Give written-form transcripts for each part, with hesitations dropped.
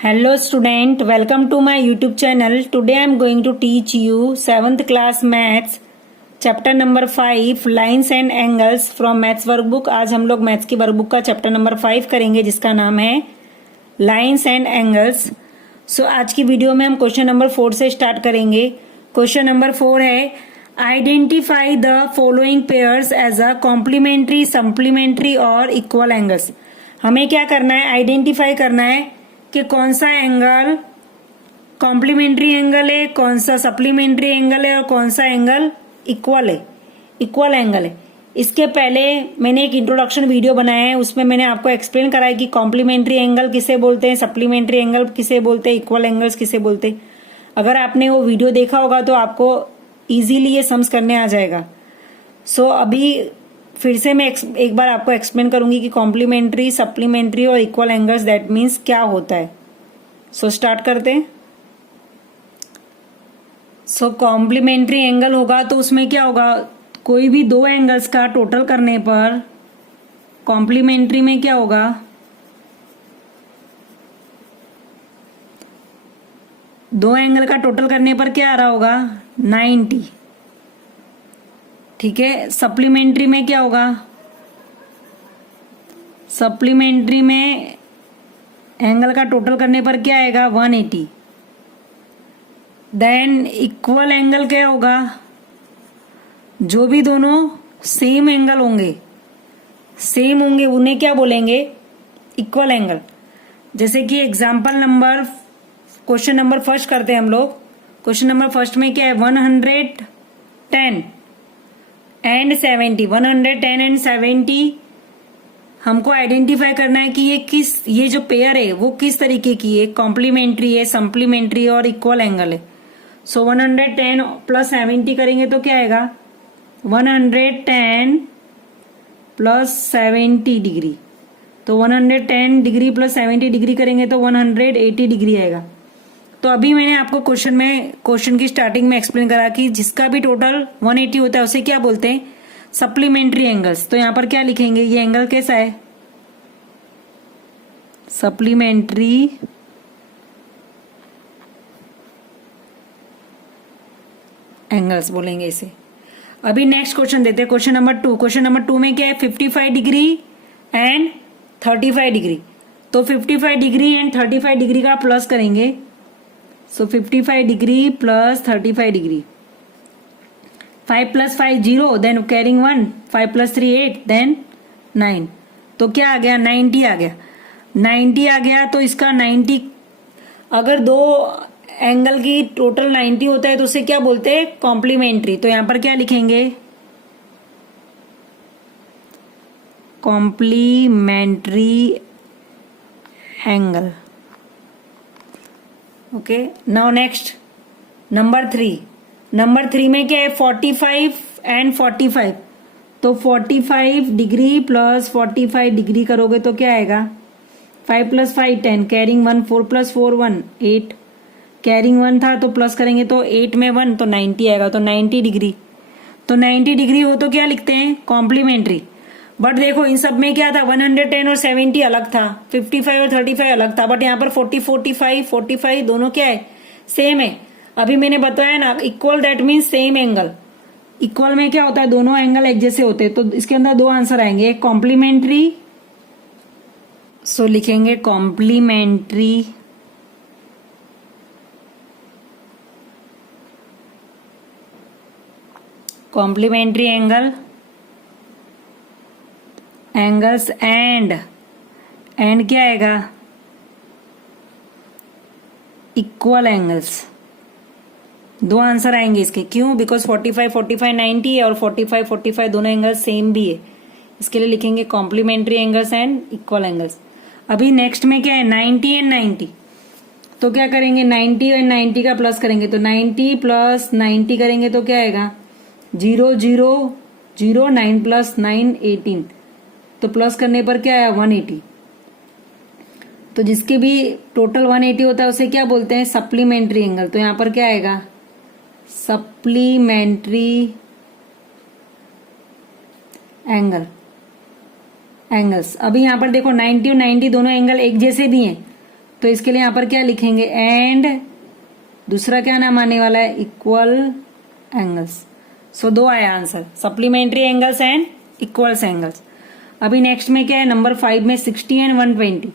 Hello student, welcome to my YouTube channel. Today I am going to teach you 7th class maths chapter number 5 lines and angles from maths workbook. आज हम लोग maths की workbook का chapter number 5 करेंगे जिसका नाम है lines and angles. सो आज की वीडियो में हम क्वेश्चन नंबर 4 से स्टार्ट करेंगे. क्वेश्चन नंबर 4 है identify the following pairs as a complementary, supplementary और इक्वल एंगल्स. हमें क्या करना है, आइडेंटिफाई करना है कि कौन सा एंगल कॉम्प्लीमेंट्री एंगल है, कौन सा सप्लीमेंट्री एंगल है और कौन सा एंगल इक्वल है, इक्वल एंगल है. इसके पहले मैंने एक इंट्रोडक्शन वीडियो बनाया है, उसमें मैंने आपको एक्सप्लेन करा है कि कॉम्प्लीमेंट्री एंगल किसे बोलते हैं, सप्लीमेंट्री एंगल किसे बोलते हैं, इक्वल एंगल्स किसे बोलते हैं. अगर आपने वो वीडियो देखा होगा तो आपको इजीली ये सम्स करने आ जाएगा. सो अभी फिर से मैं एक बार आपको एक्सप्लेन करूंगी कि कॉम्प्लीमेंट्री, सप्लीमेंट्री और इक्वल एंगल्स दैट मीन्स क्या होता है. सो स्टार्ट करते हैं. सो कॉम्प्लीमेंट्री एंगल होगा तो उसमें क्या होगा, कोई भी दो एंगल्स का टोटल करने पर कॉम्प्लीमेंट्री में क्या होगा, दो एंगल का टोटल करने पर क्या आ रहा होगा 90. ठीक है. सप्लीमेंट्री में क्या होगा, सप्लीमेंट्री में एंगल का टोटल करने पर क्या आएगा 180. देन इक्वल एंगल क्या होगा, जो भी दोनों सेम एंगल होंगे, सेम होंगे उन्हें क्या बोलेंगे, इक्वल एंगल. जैसे कि example number question number first करते हैं हम लोग. क्वेश्चन नंबर फर्स्ट में क्या है 110 एंड 70. 110 एंड 70 हमको आइडेंटिफाई करना है कि ये जो पेयर है वो किस तरीके की है, कॉम्प्लीमेंट्री है, सप्लीमेंट्री और इक्वल एंगल है. सो 110 प्लस 70 करेंगे तो क्या आएगा 110 प्लस 70 डिग्री. तो 110 डिग्री प्लस 70 डिग्री करेंगे तो 180 डिग्री आएगा. तो अभी मैंने आपको क्वेश्चन की स्टार्टिंग में एक्सप्लेन करा कि जिसका भी टोटल 180 होता है उसे क्या बोलते हैं, सप्लीमेंट्री एंगल्स. तो यहां पर क्या लिखेंगे, ये एंगल कैसा है, सप्लीमेंट्री एंगल्स बोलेंगे इसे. अभी नेक्स्ट क्वेश्चन देते हैं, क्वेश्चन नंबर 2. क्वेश्चन नंबर 2 में क्या है 55 डिग्री एंड 35 डिग्री. तो 55 डिग्री एंड 35 डिग्री का प्लस करेंगे. So 55 degree plus 35 degree. 5 plus 5 0, then carrying 1, 5 plus 3 8, then 9. तो क्या आ गया 90 आ गया. 90 आ गया. तो इसका 90, अगर दो एंगल की टोटल 90 होता है तो उसे क्या बोलते हैं, कॉम्प्लीमेंट्री. तो यहां पर क्या लिखेंगे, complementary angle. Okay. Now next number 3. Number 3 में क्या है 45 एंड 45. तो 45 डिग्री प्लस 45 डिग्री करोगे तो क्या आएगा 5 प्लस 5 10, कैरिंग 1, 4 प्लस 4 1 8, कैरिंग 1 था तो प्लस करेंगे तो 8 में 1 तो 90 आएगा. तो 90 डिग्री. तो 90 डिग्री हो तो क्या लिखते हैं, कॉम्प्लीमेंट्री. बट देखो इन सब में क्या था 110 और 70 अलग था, 55 और 35 अलग था. बट यहाँ पर 40 45 दोनों क्या है, सेम है. अभी मैंने बताया ना equal that means same angle. Equal में क्या होता है, दोनों एंगल एक जैसे होते हैं. तो इसके अंदर दो आंसर आएंगे, एक कॉम्प्लीमेंट्री. सो लिखेंगे कॉम्प्लीमेंट्री कॉम्प्लीमेंट्री एंगल्स एंड क्या आएगा, इक्वल एंगल्स. दो आंसर आएंगे इसके. क्यों, बिकॉज 45 90 है और 45 दोनों एंगल सेम भी है, इसके लिए लिखेंगे complementary angles and equal angles. अभी नेक्स्ट में क्या है 90 एंड 90. तो क्या करेंगे 90 एंड 90 का प्लस करेंगे. तो 90 प्लस 90 करेंगे तो क्या आएगा 0 0 0, 9 प्लस 9 18. तो प्लस करने पर क्या आया 180. तो जिसके भी टोटल 180 होता है उसे क्या बोलते हैं, सप्लीमेंट्री एंगल. तो यहां पर क्या आएगा सप्लीमेंट्री एंगल्स. अभी यहां पर देखो 90 और 90 दोनों एंगल एक जैसे भी हैं तो इसके लिए यहाँ पर क्या लिखेंगे, एंड दूसरा क्या नाम आने वाला है, इक्वल एंगल्स। सो दो आया answer, supplementary angles and equals angles. अभी नेक्स्ट में क्या है, नंबर 5 में 60 एंड 120,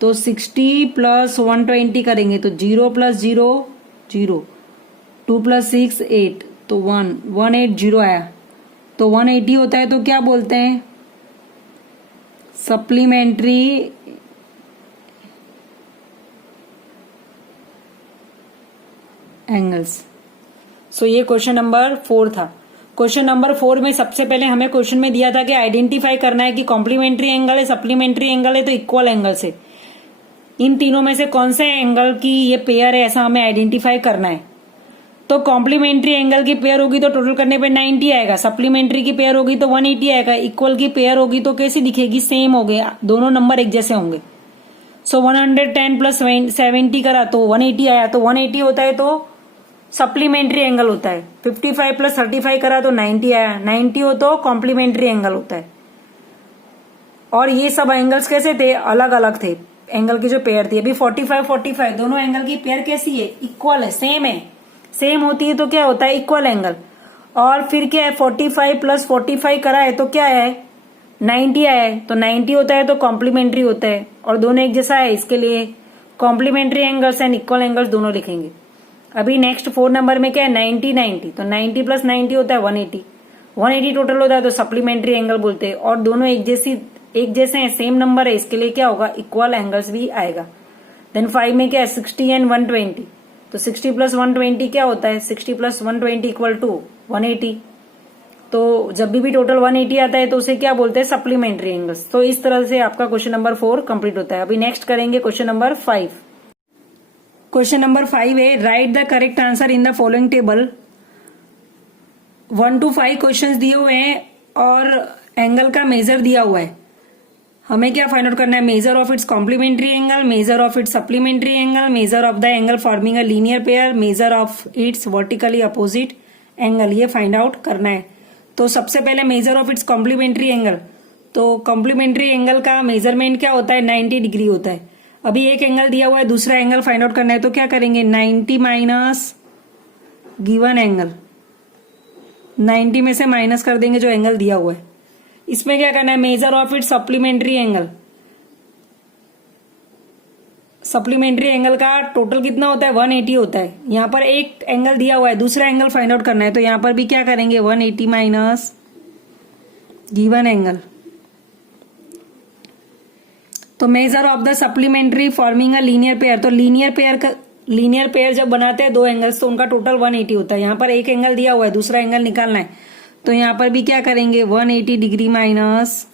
तो 60 प्लस 120 करेंगे तो 0 प्लस 0 0, 2 प्लस 6 8, तो 180 आया। तो 180 होता है तो क्या बोलते हैं, सप्लीमेंट्री एंगल्स। सो ये क्वेश्चन नंबर 4 था। क्वेश्चन नंबर 4 में सबसे पहले हमें क्वेश्चन में दिया था कि आइडेंटिफाई करना है कि कॉम्प्लीमेंट्री एंगल है, सप्लीमेंट्री एंगल है, तो इक्वल एंगल से इन तीनों में से कौन से एंगल की ये पेयर है, ऐसा हमें आइडेंटिफाई करना है। तो कॉम्प्लीमेंट्री एंगल की पेयर होगी तो टोटल करने पे 90 आएगा, सप्लीमेंट्री की पेयर होगी तो 180 आएगा, इक्वल की पेयर होगी तो कैसी दिखेगी, सेम हो गया, दोनों नंबर एक जैसे होंगे। सो 110 प्लस 70 करा तो 180 आया, तो 180 होता है तो सप्लीमेंट्री एंगल होता है। 55 प्लस 35 करा तो 90 आया, 90 हो तो कॉम्प्लीमेंट्री एंगल होता है। और ये सब एंगल्स कैसे थे, अलग अलग थे, एंगल की जो पेयर थी। अभी 45 दोनों एंगल की पेयर कैसी है, इक्वल है, सेम है। सेम होती है तो क्या होता है, इक्वल एंगल। और फिर क्या है, 45 प्लस 45 करा है तो क्या है, 90 आया है, तो 90 होता है तो कॉम्प्लीमेंट्री होता है, और दोनों एक जैसा है, इसके लिए complementary angles and equal angles दोनों लिखेंगे। अभी नेक्स्ट 4 नंबर में क्या है, 90 तो 90 प्लस 90 होता है 180 टोटल होता है तो सप्लीमेंट्री एंगल बोलते हैं, और दोनों एक जैसे हैं, सेम नंबर है, इसके लिए क्या होगा, इक्वल एंगल्स भी आएगा। देन 5 में क्या है, 60 एंड 120, तो 60 प्लस 120 क्या होता है, 60 प्लस 120 इक्वल टू 180। तो जब भी टोटल 180 आता है तो उसे क्या बोलते हैं, सप्लीमेंट्री एंगल्स। तो इस तरह से आपका क्वेश्चन नंबर 4 कंप्लीट होता है। अभी नेक्स्ट करेंगे क्वेश्चन नंबर 5। क्वेश्चन नंबर 5 है, right the correct answer in the following table. 1 to 5 questions दिए हुए हैं और एंगल का मेजर दिया हुआ है। हमें क्या फाइंड आउट करना है, measure of its complementary angle, measure of its supplementary angle, measure of the angle forming a linear pair, measure of its vertically opposite angle, ये फाइंड आउट करना है। तो सबसे पहले measure of its complementary angle, तो complementary angle का measurement क्या होता है, 90 डिग्री होता है। अभी एक एंगल दिया हुआ है, दूसरा एंगल फाइंड आउट करना है, तो क्या करेंगे, 90 माइनस गिवन एंगल, 90 में से माइनस कर देंगे जो एंगल दिया हुआ है। इसमें क्या करना है, measure of it supplementary angle, supplementary angle का टोटल कितना होता है, 180 होता है। यहां पर एक एंगल दिया हुआ है, दूसरा एंगल फाइंड आउट करना है, तो यहां पर भी क्या करेंगे, 180 माइनस गिवन एंगल। तो major of the supplementary forming a linear pair, तो लीनियर पेयर जब बनाते हैं दो एंगल्स तो उनका टोटल 180 होता है। यहां पर एक एंगल दिया हुआ है, दूसरा एंगल निकालना है, तो यहां पर भी क्या करेंगे, 180 डिग्री माइनस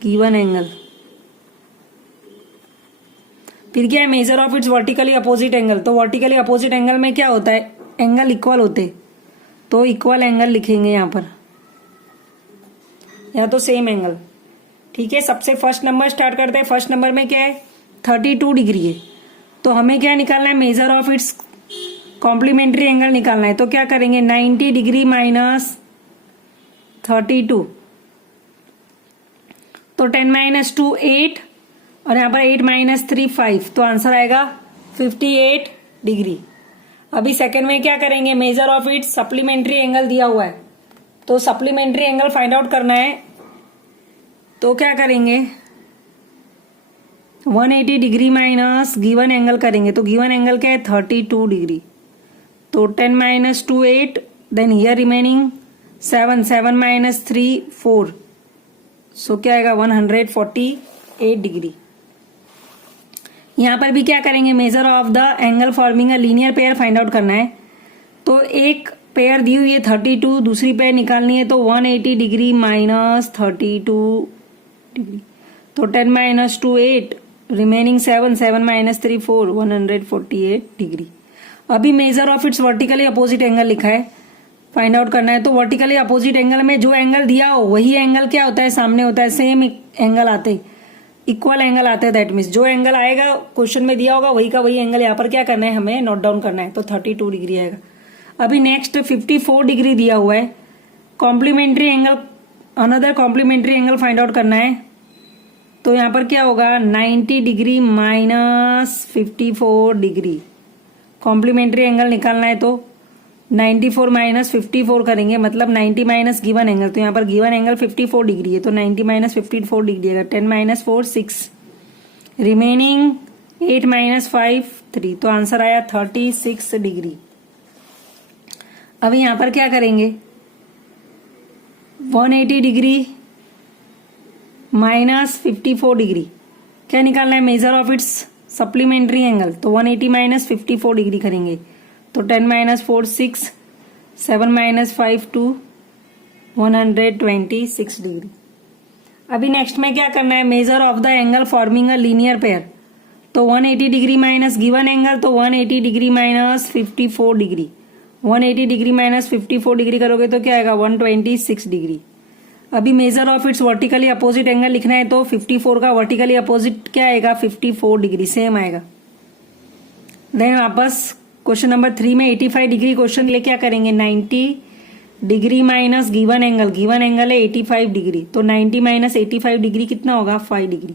गिवन एंगल। फिर क्या है, measure of its vertically opposite angle, तो वर्टिकली अपोजिट एंगल में क्या होता है, एंगल इक्वल होते, तो इक्वल एंगल लिखेंगे यहां पर, या तो सेम एंगल। ठीक है, सबसे फर्स्ट नंबर स्टार्ट करते हैं। फर्स्ट नंबर में क्या है, 32 डिग्री है, तो हमें क्या निकालना है, measure of its complementary angle निकालना है, तो क्या करेंगे, 90 डिग्री माइनस 32, तो 10 माइनस 2 8, और यहां पर 8 माइनस 3 5, तो आंसर आएगा 58 डिग्री। अभी सेकंड में क्या करेंगे, measure of its supplementary angle दिया हुआ है, तो सप्लीमेंट्री एंगल फाइंड आउट करना है, तो क्या करेंगे, 180 डिग्री माइनस गिवन एंगल करेंगे, तो गिवन एंगल क्या है, 32 डिग्री, तो 10 minus 2 8, then here remaining 7 minus 3 4, so क्या आएगा 148 डिग्री। यहां पर भी क्या करेंगे, measure of the angle forming a linear pair find out करना है, तो एक पेयर दी हुई है 32, दूसरी पेयर निकालनी है, तो 180 डिग्री माइनस 32 डिग्री, तो 10 माइनस 2 8, रिमेनिंग 7 माइनस 3 4, 148 डिग्री। अभी major of its vertically opposite angle लिखा है, फाइंड आउट करना है, तो वर्टिकली अपोजिट एंगल में जो एंगल दिया हो वही एंगल क्या होता है, सामने होता है, सेम एंगल आते, इक्वल एंगल आते हैं। दैट मीन्स जो एंगल आएगा क्वेश्चन में दिया होगा वही का वही एंगल यहाँ पर क्या करना है, हमें नोट डाउन करना है, तो 32 डिग्री आएगा। अभी नेक्स्ट 54 डिग्री दिया हुआ है, complementary angle, another complementary angle find out करना है, तो यहाँ पर क्या होगा 90 degree minus 54 degree. Complementary angle निकालना है तो 94 माइनस 54 करेंगे, मतलब 90 माइनस गिवन एंगल, तो यहाँ पर गिवन एंगल 54 डिग्री है, तो 90 माइनस 54 डिग्री है। 10 माइनस 4 6, रिमेनिंग 8 माइनस 5 3, तो आंसर आया 36 डिग्री। अभी यहाँ पर क्या करेंगे 180 डिग्री माइनस 54 डिग्री, क्या निकालना है measure of its supplementary angle, तो 180 माइनस 54 डिग्री करेंगे, तो 10 माइनस 4 6, 7 माइनस 5 2, 126 डिग्री। अभी नेक्स्ट में क्या करना है measure of the angle forming a linear pair, तो 180 डिग्री माइनस गिवन एंगल, तो 180 degree minus 54 degree, 180 degree minus 54 degree करोगे तो क्या आएगा 126 डिग्री। अभी major of its vertically opposite angle लिखना है, तो 54 का वर्टिकली अपोजिट क्या आएगा 54 डिग्री, सेम आएगा। देन वापस क्वेश्चन नंबर 3 में 85 डिग्री क्वेश्चन लिए क्या करेंगे 90 degree minus given angle, given angle है 85 डिग्री, तो 90 माइनस 85 डिग्री कितना होगा 5 डिग्री।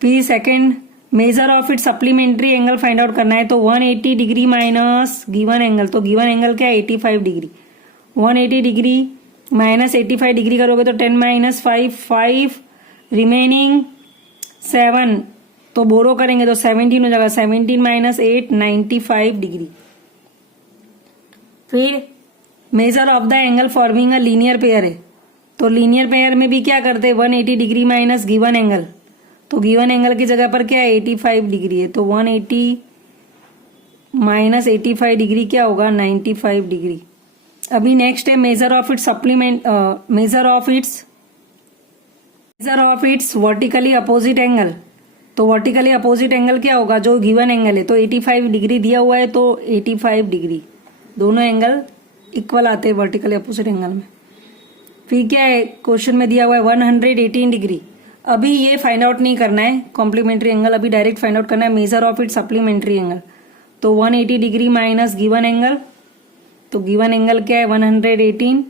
फिर second measure of it supplementary angle find out करना है, तो 180 डिग्री माइनस गिवन एंगल, तो गिवन एंगल क्या है 85 डिग्री, 180 डिग्री माइनस 85 डिग्री करोगे तो 10 माइनस 5 5, रिमेनिंग 7, तो बोरो करेंगे तो 17 हो जाएगा, 17 माइनस 8 95 डिग्री। फिर major of the angle forming a linear pair है, तो लीनियर पेयर में भी क्या करते हैं 180 डिग्री माइनस गिवन एंगल, तो गिवन एंगल की जगह पर क्या है 85 डिग्री है, तो 180 माइनस 85 डिग्री क्या होगा 95 डिग्री। अभी नेक्स्ट है measure of it's major of its vertically opposite angle, तो वर्टिकली अपोजिट एंगल क्या होगा जो गिवन एंगल है, तो 85 डिग्री दिया हुआ है, तो 85 डिग्री, दोनों एंगल इक्वल आते हैं वर्टिकली अपोजिट एंगल में। फिर क्या है क्वेश्चन में दिया हुआ है 118 डिग्री, अभी ये फाइंड आउट नहीं करना है कॉम्प्लीमेंट्री एंगल, अभी डायरेक्ट फाइंड आउट करना है measure of it supplementary angle, तो 180 डिग्री माइनस गिवन एंगल, तो गिवन एंगल क्या है 118,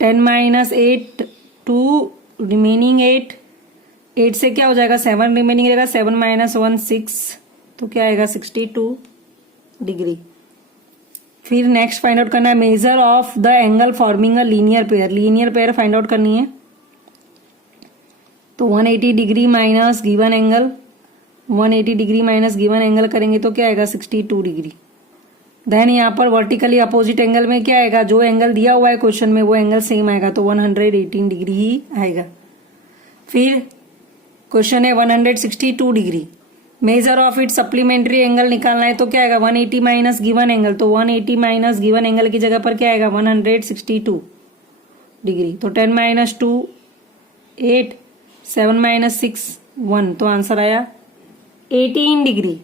10 माइनस 8 2, रिमेनिंग 8, 8 से क्या हो जाएगा 7 रिमेनिंग रहेगा, 7 माइनस 1 6, तो क्या आएगा 62 डिग्री। फिर नेक्स्ट फाइंड आउट करना है measure of the angle forming a linear pair, linear pair find out करनी है, तो 180 degree minus given angle, 180 degree minus given angle करेंगे तो क्या आएगा 62 डिग्री। देन यहाँ पर वर्टिकली अपोजिट एंगल में क्या आएगा जो एंगल दिया हुआ है क्वेश्चन में वो एंगल सेम आएगा, तो 118 डिग्री ही आएगा। फिर क्वेश्चन है 162 degree, measure of it supplementary angle निकालना है, तो क्या आएगा 180 माइनस गिवन एंगल, तो 180 माइनस गिवन एंगल की जगह पर क्या आएगा 162 डिग्री, तो 10 माइनस 2 8, 7 माइनस 6 1, तो आंसर आया 18 डिग्री।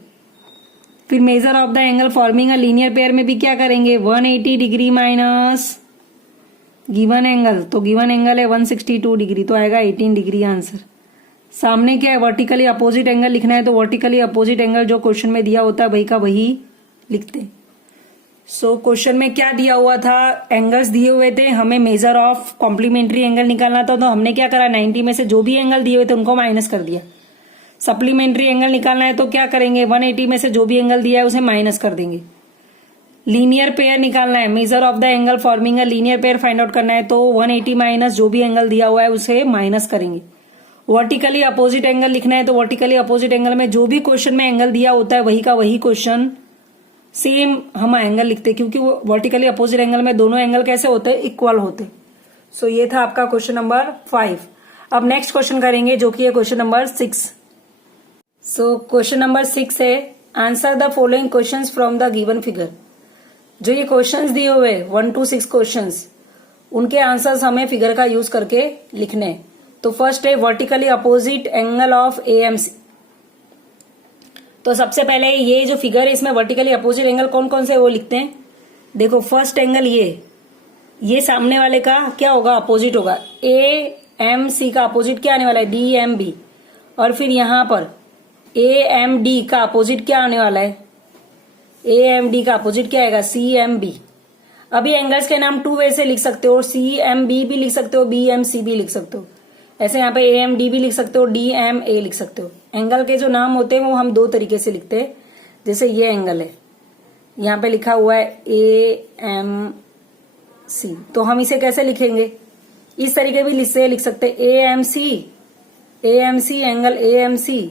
फिर major of the angle forming a linear pair में भी क्या करेंगे 180 डिग्री माइनस गिवन एंगल, तो गिवन एंगल है 162 डिग्री, तो आएगा 18 डिग्री आंसर। सामने क्या है वर्टिकली अपोजिट एंगल लिखना है, तो वर्टिकली अपोजिट एंगल जो क्वेश्चन में दिया होता है वही का वही लिखते हैं। सो क्वेश्चन में क्या दिया हुआ था एंगल्स दिए हुए थे, हमें मेजर ऑफ कॉम्प्लीमेंट्री एंगल निकालना था, तो हमने क्या करा 90 में से जो भी एंगल दिए हुए थे उनको माइनस कर दिया। सप्लीमेंट्री एंगल निकालना है तो क्या करेंगे 180 में से जो भी एंगल दिया है उसे माइनस कर देंगे। लीनियर पेयर निकालना है, measure of the angle forming a linear pair find out करना है, तो 180 माइनस जो भी एंगल दिया हुआ है उसे माइनस करेंगे। वर्टिकली अपोजिट एंगल लिखना है, तो वर्टिकली अपोजिट एंगल में जो भी क्वेश्चन में एंगल दिया होता है वही का वही क्वेश्चन सेम हम एंगल लिखते हैं, क्योंकि वर्टिकली अपोजिट एंगल में दोनों एंगल कैसे होते हैं इक्वल होते। सो ये था आपका क्वेश्चन नंबर 5। अब नेक्स्ट क्वेश्चन करेंगे जो कि है क्वेश्चन नंबर 6। सो क्वेश्चन नंबर 6 है answer the following questions from the given figure. जो ये क्वेश्चंस दिए हुए 1 to 6 क्वेश्चंस, उनके आंसर्स हमें फिगर का यूज करके लिखने हैं। तो फर्स्ट है vertically opposite angle of AMC. तो सबसे पहले ये जो फिगर है इसमें वर्टिकली अपोजिट एंगल कौन कौन से वो लिखते हैं। देखो फर्स्ट एंगल ये सामने वाले का क्या होगा अपोजिट होगा, एएमसी का अपोजिट क्या आने वाला है डीएमबी, और फिर यहां पर एएमडी का अपोजिट क्या आने वाला है, एएमडी का अपोजिट क्या आएगा सीएमबी। अभी एंगल्स के नाम 2 वे से लिख सकते हो, सीएमबी भी लिख सकते हो, बीएमसी भी लिख सकते हो। ऐसे यहाँ पे ए एम डी भी लिख सकते हो, डी एम ए लिख सकते हो। एंगल के जो नाम होते हैं वो हम दो तरीके से लिखते हैं। जैसे ये एंगल है, यहाँ पे लिखा हुआ है ए एम सी, तो हम इसे कैसे लिखेंगे? इस तरीके भी से लिख सकते हैं, A M C angle A M C,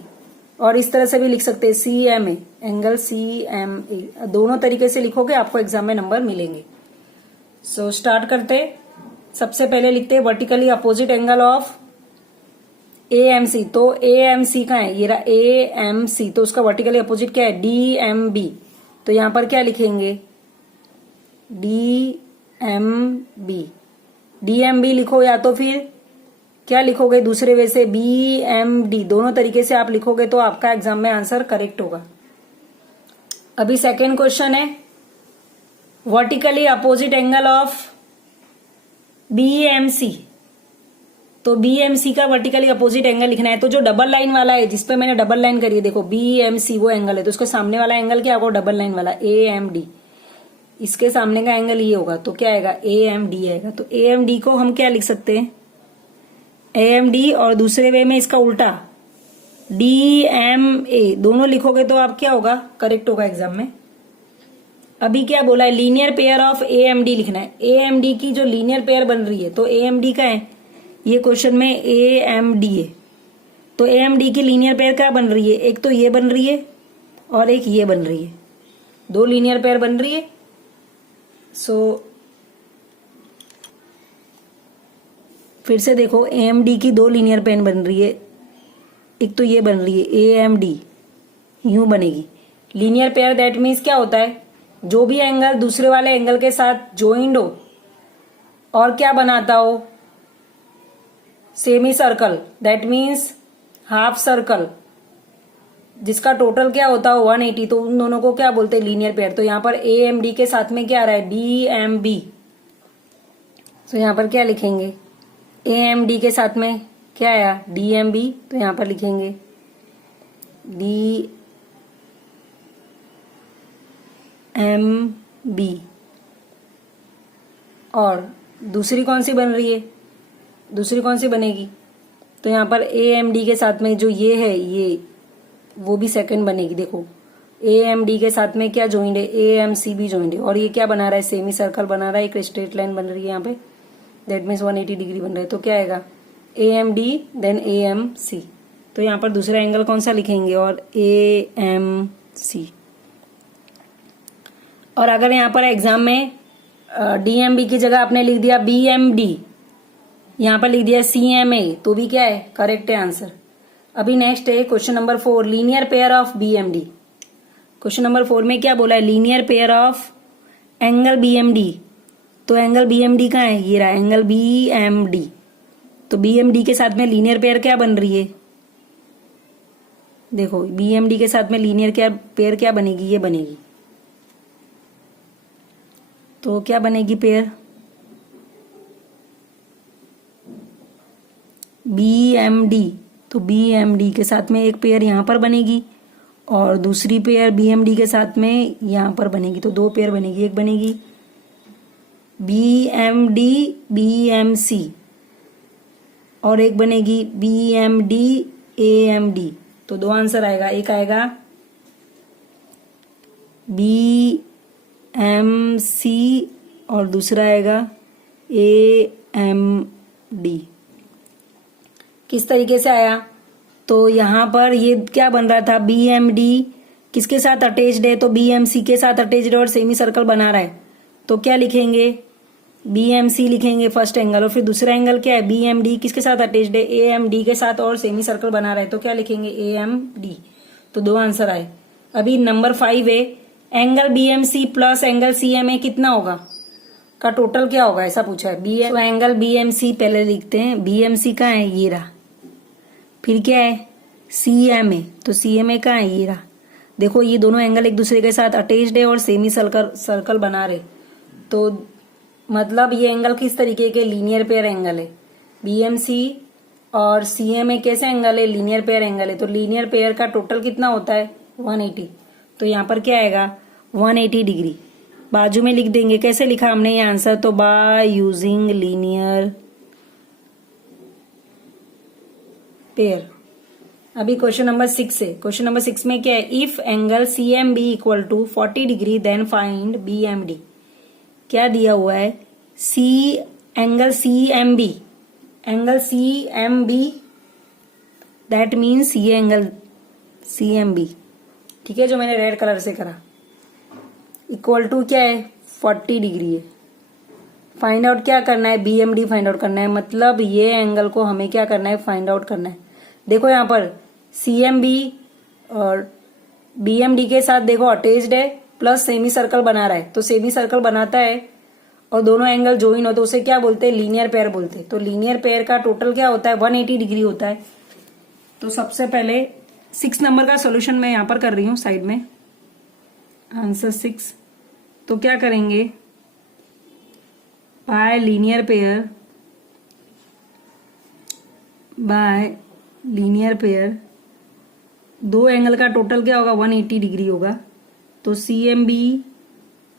और इस तरह से भी लिख सकते हैं C M A angle C M A. दोनों तरीके से लिखोगे आपको एग्जाम में नंबर मिलेंगे। सो स्टार्ट करते। सबसे पहले लिखते हैं vertically opposite angle of A M C. तो ए एम सी का है, ये रहा ए एम सी, तो उसका वर्टिकली अपोजिट क्या है? D M B. तो यहां पर क्या लिखेंगे? D M B. D M B लिखो, या तो फिर क्या लिखोगे दूसरे वे से? B M D. दोनों तरीके से आप लिखोगे तो आपका एग्जाम में आंसर करेक्ट होगा। अभी सेकेंड क्वेश्चन है, vertically opposite angle of B M C. तो बी एम सी का वर्टिकली अपोजिट एंगल लिखना है। तो जो डबल लाइन वाला है, जिसपे मैंने डबल लाइन करी है, देखो बी एम सी वो एंगल है, तो उसके सामने वाला एंगल क्या होगा? डबल लाइन वाला ए एम डी। इसके सामने का एंगल ये होगा, तो क्या आएगा? ए एम डी आएगा। तो ए एम डी को हम क्या लिख सकते हैं? ए एम डी, और दूसरे वे में इसका उल्टा डी एम ए। दोनों लिखोगे तो आप क्या होगा? करेक्ट होगा एग्जाम में। अभी क्या बोला है? Linear pair of A M D लिखना है। ए एम डी की जो लीनियर पेयर बन रही है, तो ए एम डी का है, ये क्वेश्चन में ए एम डी है, तो ए एम डी की लीनियर पेयर क्या बन रही है? एक तो ये बन रही है और एक ये बन रही है, दो लीनियर पेयर बन रही है। सो फिर से देखो, ए एम डी की दो लीनियर पेयर बन रही है, एक तो ये बन रही है ए एम डी, यूं बनेगी लीनियर पेयर। दैट मीन्स क्या होता है? जो भी एंगल दूसरे वाले एंगल के साथ ज्वाइंट हो और क्या बनाता हो? Semi circle, that means half circle, जिसका टोटल क्या होता हो 180, तो उन दोनों को क्या बोलते हैं? Linear pair. तो यहां पर ए एम डी के साथ में क्या आ रहा है? D M B. तो यहां पर क्या लिखेंगे? ए एम डी के साथ में क्या आया? D M B. तो यहां पर लिखेंगे डी एम बी। और दूसरी कौन सी बन रही है? दूसरी कौन सी बनेगी? तो यहां पर ए एम डी के साथ में जो ये है, ये वो भी सेकंड बनेगी। देखो ए एम डी के साथ में क्या ज्वाइंट है? ए एम सी भी ज्वाइंट है, और ये क्या बना रहा है? सेमी सर्कल बना रहा है, एक स्ट्रेट लाइन बन रही है यहाँ पे, दैट मीन्स 180 डिग्री बन रहा है। तो क्या आएगा? A M D then A M C. तो यहाँ पर दूसरा एंगल कौन सा लिखेंगे? और ए एम सी। और अगर यहाँ पर एग्जाम में डी एम बी की जगह आपने लिख दिया बी एम डी, यहाँ पर लिख दिया सी एम ए, तो भी क्या है? करेक्ट है आंसर। अभी नेक्स्ट है question number 4, linear pair of B M D. Question number 4 में क्या बोला है? Linear pair of angle B M D. तो एंगल बी एम डी कहाँ है? ये रहा एंगल बी एम डी। तो बी एम डी के साथ में लीनियर पेयर क्या बन रही है? देखो बी एम डी के साथ में लीनियर पेयर क्या बनेगी? ये बनेगी। तो क्या बनेगी पेयर? B M D. तो बी एम डी के साथ में एक पेयर यहां पर बनेगी, और दूसरी पेयर बी एम डी के साथ में यहां पर बनेगी। तो दो पेयर बनेगी, एक बनेगी B M D B M C, और एक बनेगी B M D A M D. तो दो आंसर आएगा, एक आएगा बी एम सी और दूसरा आएगा ए एम डी। किस तरीके से आया? तो यहां पर ये क्या बन रहा था? बी एम डी किसके साथ अटैच्ड है? तो बी एम सी के साथ अटैच्ड है और सेमी सर्कल बना रहा है। तो क्या लिखेंगे? बी एम सी लिखेंगे फर्स्ट एंगल, और फिर दूसरा एंगल क्या है? बी एम डी किसके साथ अटैच्ड है? ए एम डी के साथ, और सेमी सर्कल बना रहा है। तो क्या लिखेंगे? A M D. तो दो आंसर आए। अभी नंबर 5 है, angle B M C plus angle C M A कितना होगा? का टोटल क्या होगा? ऐसा पूछा है। B M angle B M C पहले लिखते हैं। बी एम सी कहाँ है? ये रहा। फिर क्या है? C M A. तो सी एम ए कहाँ है? ये रहा। देखो ये दोनों एंगल एक दूसरे के साथ अटैच्ड है और सेमी सर्कल बना रहे। तो मतलब ये एंगल किस तरीके के? लीनियर पेयर एंगल है। बी एम सी और सी एम ए कैसे एंगल है? लीनियर पेयर एंगल है। तो लीनियर पेयर का टोटल कितना होता है? 180। तो यहाँ पर क्या आएगा? 180 डिग्री। बाजू में लिख देंगे। कैसे लिखा हमने ये आंसर? तो बाय यूजिंग लीनियर पेयर। अभी क्वेश्चन नंबर 6 है। क्वेश्चन नंबर 6 में क्या है, if angle C M B equal to 40 degree then find B M D. क्या दिया हुआ है, angle C M B, angle C M B that means ये एंगल सी एम बी, ठीक है, जो मैंने रेड कलर से करा, इक्वल टू क्या है 40 डिग्री है। फाइंड आउट क्या करना है, B M D find out करना है, मतलब ये एंगल को हमें क्या करना है, फाइंड आउट करना है। देखो यहाँ पर सी एम बी और बी एम डी के साथ देखो अटैच्ड है, प्लस सेमी सर्कल बना रहा है, तो सेमी सर्कल बनाता है और दोनों एंगल ज्वाइन हो तो उसे क्या बोलते हैं, लीनियर पेयर बोलते हैं। तो लीनियर पेयर का टोटल क्या होता है, 180 डिग्री होता है। तो सबसे पहले 6 नंबर का सॉल्यूशन मैं यहां पर कर रही हूं साइड में, आंसर 6। तो क्या करेंगे, बाय लीनियर पेयर दो एंगल का टोटल क्या होगा, 180 डिग्री होगा। तो C M B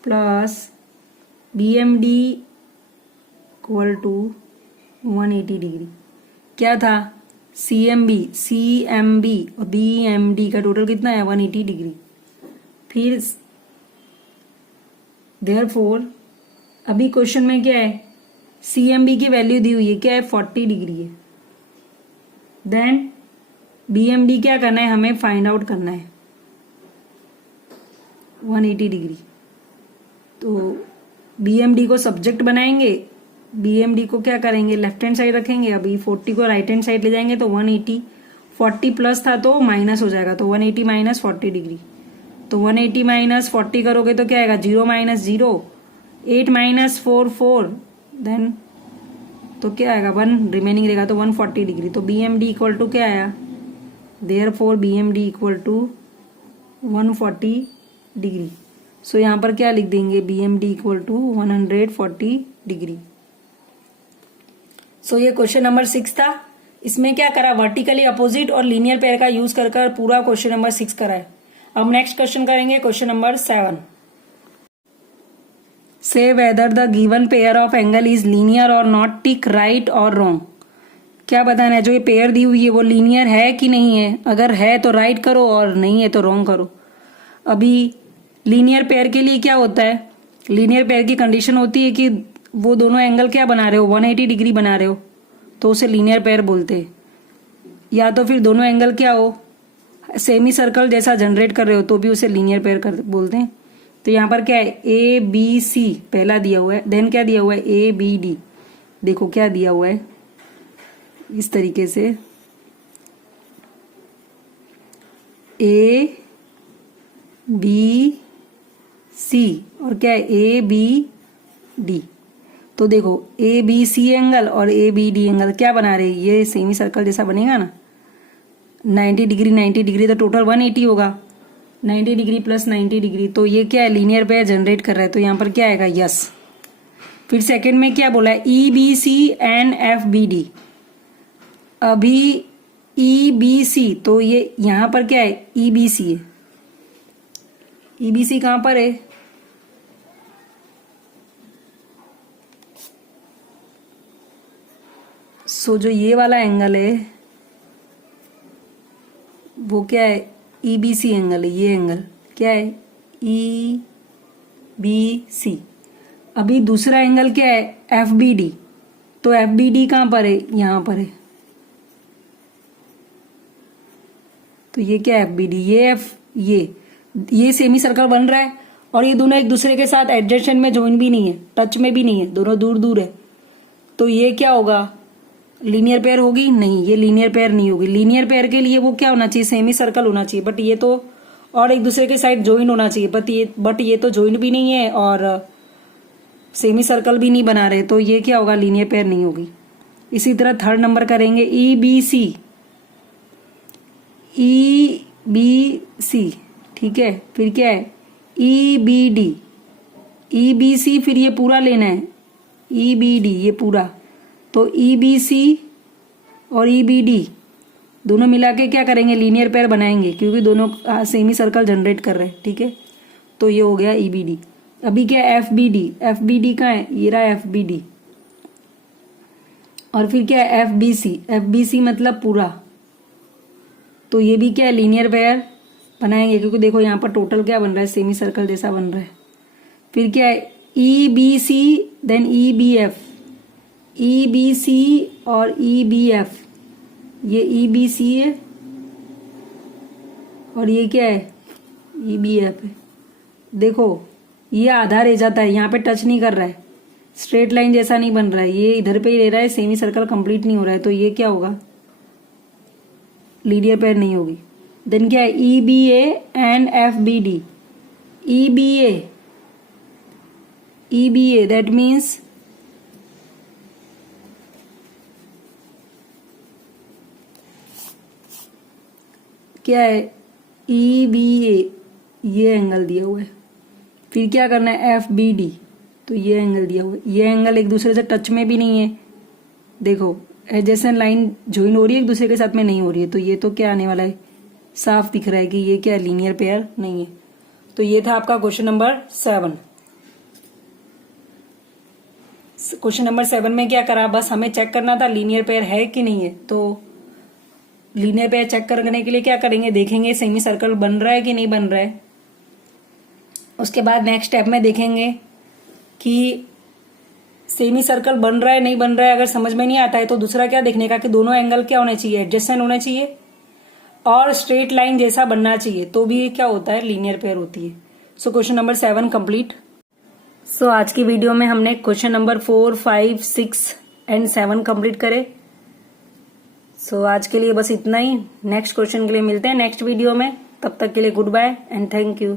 plus B M D equal to 180 degree. क्या था, सी एम बी और बी एम डी का टोटल कितना है, 180 डिग्री। फिर देयरफॉर अभी क्वेश्चन में क्या है, सी एम बी की वैल्यू दी हुई है, क्या है 40 डिग्री है। देन बी एम डी क्या करना है, हमें फाइंड आउट करना है 180 डिग्री। तो बी एम डी को सब्जेक्ट बनाएंगे, बी एम डी को क्या करेंगे, लेफ्ट हैंड साइड रखेंगे, अभी 40 को राइट हैंड साइड ले जाएंगे तो 180, 40 प्लस था तो माइनस हो जाएगा, तो 180 माइनस 40 डिग्री। तो 180 माइनस 40 करोगे तो क्या आएगा, 0 माइनस 0, 8 माइनस 4 4, देन तो क्या आएगा 1 रिमेनिंग रहेगा, तो 140 डिग्री। तो B M D equal to क्या आया, therefore B M D equal to 140 degree. So यहाँ पर क्या लिख देंगे, B M D equal to 140 degree. So ये क्वेश्चन नंबर 6 था। इसमें क्या करा, वर्टिकली अपोजिट और लीनियर पेयर का यूज कर पूरा क्वेश्चन नंबर 6 करा है। अब नेक्स्ट क्वेश्चन करेंगे क्वेश्चन नंबर 7। से whether the given pair of angle is linear और नॉट, टिक राइट और रॉन्ग। क्या बताना है, जो ये पेयर दी हुई है वो लीनियर है कि नहीं है, अगर है तो राइट करो और नहीं है तो रॉन्ग करो। अभी लीनियर पेयर के लिए क्या होता है, लीनियर पेयर की कंडीशन होती है कि वो दोनों एंगल क्या बना रहे हो, 180 डिग्री बना रहे हो, तो उसे लीनियर पेयर बोलते हैं। या तो फिर दोनों एंगल क्या हो, सेमी सर्कल जैसा जनरेट कर रहे हो तो भी उसे लीनियर पेयर बोलते हैं। तो यहाँ पर क्या है, ए बी सी पहला दिया हुआ है, देन क्या दिया हुआ है, ए बी डी। देखो क्या दिया हुआ है, इस तरीके से ए बी सी और क्या है, ए बी डी। तो देखो ए बी सी एंगल और ए बी डी एंगल क्या बना रहे हैं, ये सेमी सर्कल जैसा बनेगा ना, 90 डिग्री 90 डिग्री, तो टोटल 180 होगा, 90 डिग्री प्लस 90 डिग्री, तो ये क्या है, लीनियर पेयर जनरेट कर रहा है। तो यहाँ पर क्या आएगा, यस। फिर सेकंड में क्या बोला है, E B C and F B D. अभी ई बी सी, तो ये यहाँ पर क्या है, ई बी सी है। ई बी सी कहां पर है, सो जो ये वाला एंगल है वो क्या है, ई बी सी एंगल है। ये एंगल क्या है, ई बी सी। अभी दूसरा एंगल क्या है, एफ बी डी। तो एफ बी डी कहां पर है, यहां पर है। तो ये क्या है, एफ बी डी, ये एफ, ये सेमी सर्कल बन रहा है और ये दोनों एक दूसरे के साथ एडजेसेंट में ज्वाइन भी नहीं है, टच में भी नहीं है, दोनों दूर दूर है। तो ये क्या होगा, लीनियर पेयर होगी, नहीं ये लीनियर पेयर नहीं होगी। लीनियर पेयर के लिए वो क्या होना चाहिए, सेमी सर्कल होना चाहिए, बट ये तो और एक दूसरे के साइड ज्वाइन होना चाहिए, बट ये तो ज्वाइन भी नहीं है और सेमी सर्कल भी नहीं बना रहे, तो ये क्या होगा, लीनियर पेयर नहीं होगी। इसी तरह थर्ड नंबर करेंगे, ई बी सी, ठीक है। फिर क्या है, E B D, E B C, फिर ये पूरा लेना है, ई बी डी ये पूरा। तो ई बी सी और ई बी डी दोनों मिला के क्या करेंगे, लीनियर पेयर बनाएंगे, क्योंकि दोनों सेमी सर्कल जनरेट कर रहे हैं, ठीक है। तो ये हो गया ई बी डी। अभी क्या है, F B D, F B D कहाँ है, ये रहा एफ बी डी। और फिर क्या है, F B C, F B C मतलब पूरा, तो ये भी क्या है, लीनियर पेयर बनाएंगे, क्योंकि देखो यहाँ पर टोटल क्या बन रहा है, सेमी सर्कल जैसा बन रहा है। फिर क्या है, E B C then E B F, E B C और ई बी एफ, ये ई बी सी है और ये क्या है, ई बी एफ है। देखो ये आधा रह जाता है, यहाँ पे टच नहीं कर रहा है, स्ट्रेट लाइन जैसा नहीं बन रहा है, ये इधर पे ही रह रहा है, सेमी सर्कल कंप्लीट नहीं हो रहा है, तो ये क्या होगा, लीनियर पेयर नहीं होगी। देन क्या है, E B A and F B D, E B A that means क्या है, ई बी ए, ये एंगल दिया हुआ है। फिर क्या करना है, एफ बी डी, तो ये एंगल दिया हुआ है, ये एंगल एक दूसरे से टच में भी नहीं है। देखो एडजेसेंट लाइन ज्वाइन हो रही है, एक दूसरे के साथ में नहीं हो रही है, तो ये तो क्या आने वाला है, साफ दिख रहा है कि ये क्या लीनियर पेयर नहीं है। तो ये था आपका क्वेश्चन नंबर 7। क्वेश्चन नंबर 7 में क्या करा, बस हमें चेक करना था लीनियर पेयर है कि नहीं है। तो लीनियर पेयर चेक करने के लिए क्या करेंगे, देखेंगे सेमी सर्कल बन रहा है कि नहीं बन रहा है। उसके बाद नेक्स्ट स्टेप में देखेंगे कि सेमी सर्कल बन रहा है नहीं बन रहा है। अगर समझ में नहीं आता है तो दूसरा क्या देखने का कि दोनों एंगल क्या होने चाहिए, एडजेसेंट होने चाहिए और स्ट्रेट लाइन जैसा बनना चाहिए, तो भी क्या होता है, लीनियर पेयर होती है। So question number 7 complete. So आज की वीडियो में हमने क्वेश्चन नंबर 4, 5, 6 एंड 7 कंप्लीट करे। सो आज के लिए बस इतना ही। नेक्स्ट क्वेश्चन के लिए मिलते हैं नेक्स्ट वीडियो में। तब तक के लिए goodbye and thank you.